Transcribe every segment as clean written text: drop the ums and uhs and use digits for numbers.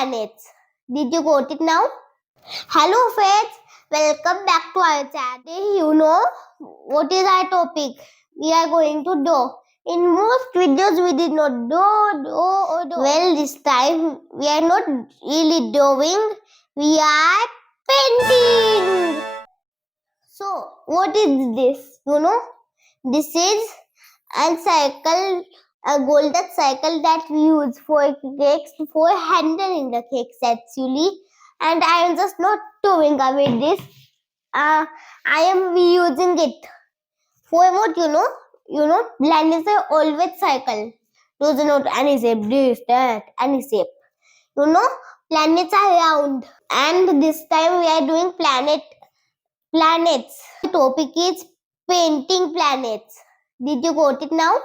planets. Did you got it now? Hello friends, welcome back to our channel. You know what is our topic? We are going to do. In most videos we did not do. Well, this time we are not really doing. We are painting. So what is this? This is a cycle, a golden cycle that we use for cakes, for handling the cakes actually. And I am just not doing away this. I am reusing it for what planets are always cycle. Those are not any shape, this, that, any shape. Planets are round, and this time we are doing planets. The topic is painting planets. Did you got it now?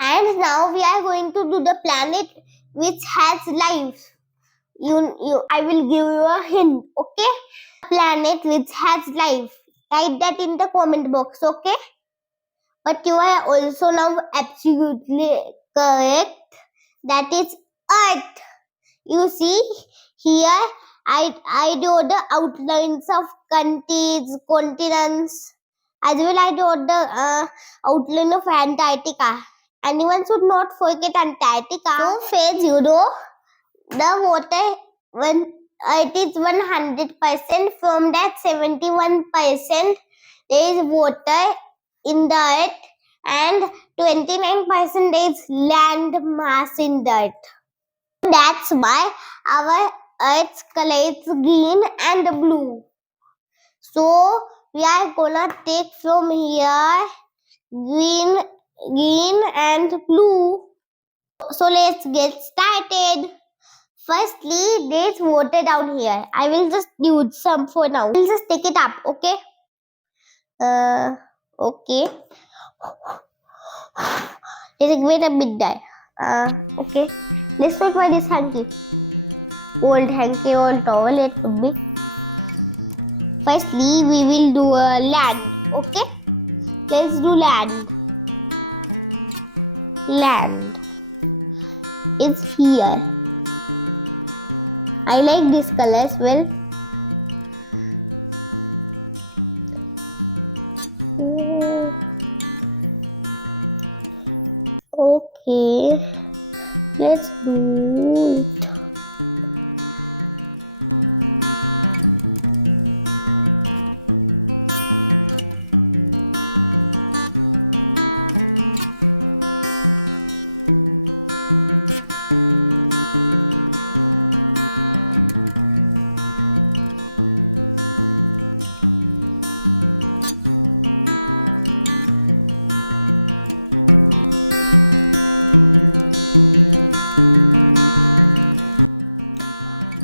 And now we are going to do the planet which has life. I will give you a hint, okay? Planet which has life. Write that in the comment box, okay? But you are also now absolutely correct. That is Earth. You see here, I draw the outlines of countries, continents. As well, I draw the outline of Antarctica. Anyone should not forget Antarctica. So, friends, the water, when it is 100%, from that 71% there is water in the earth and 29% is land mass in the earth. That's why our earth's color is green and blue. So we are gonna take from here green and blue. So let's get started. Firstly, there's water down here. I will just use some for now. We'll just take it up, okay? Okay. Let's wait a bit there. Okay. Let's wait for this hanky. Old hanky, old towel, it could be. Firstly, we will do a land, okay? Let's do land. Land is here. I like this color as well. Okay, let's do it.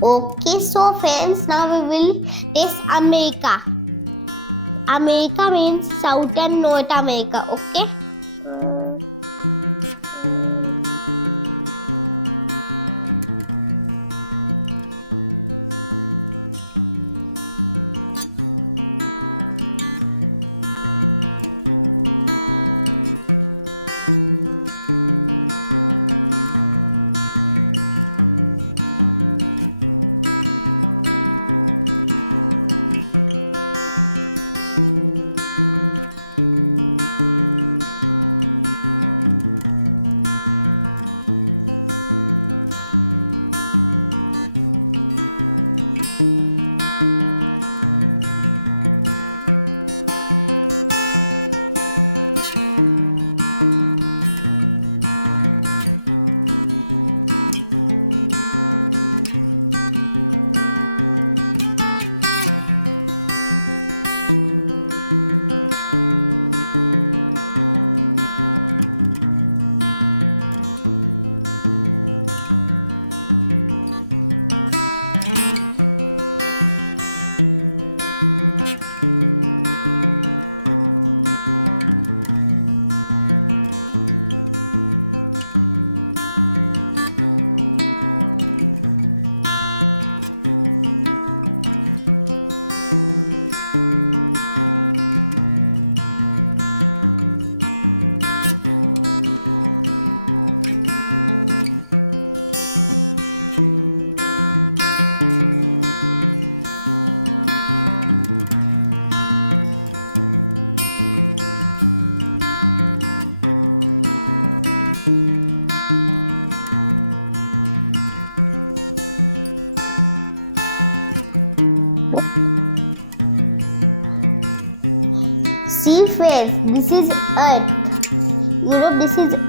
Okay, so friends, now we will test America. America means South and North America, okay?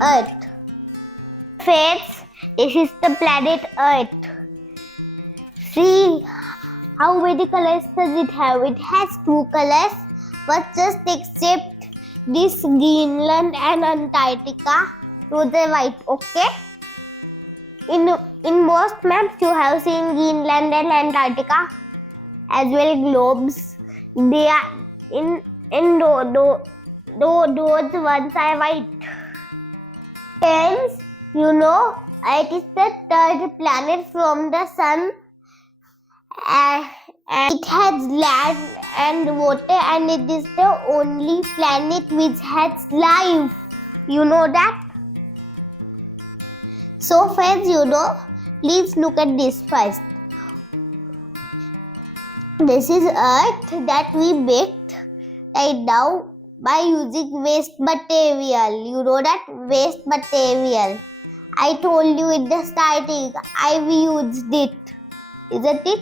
Earth. Friends, this is the planet Earth. See how many colors does it have? It has two colors, but just except this Greenland and Antarctica to the white. Okay. In most maps you have seen Greenland and Antarctica as well globes. They are in those ones are white. Hence, you know, it is the third planet from the sun, and it has land and water, and it is the only planet which has life. You know that? So friends, you know, please look at this first. This is Earth that we baked right now by using waste material. You know that? Waste material. I told you in the starting, I've used it. Isn't it?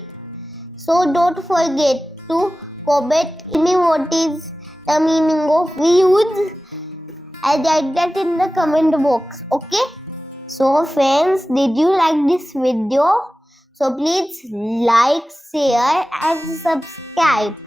So don't forget to comment me what is the meaning of we use and write that in the comment box. Okay? So friends, did you like this video? So please like, share and subscribe.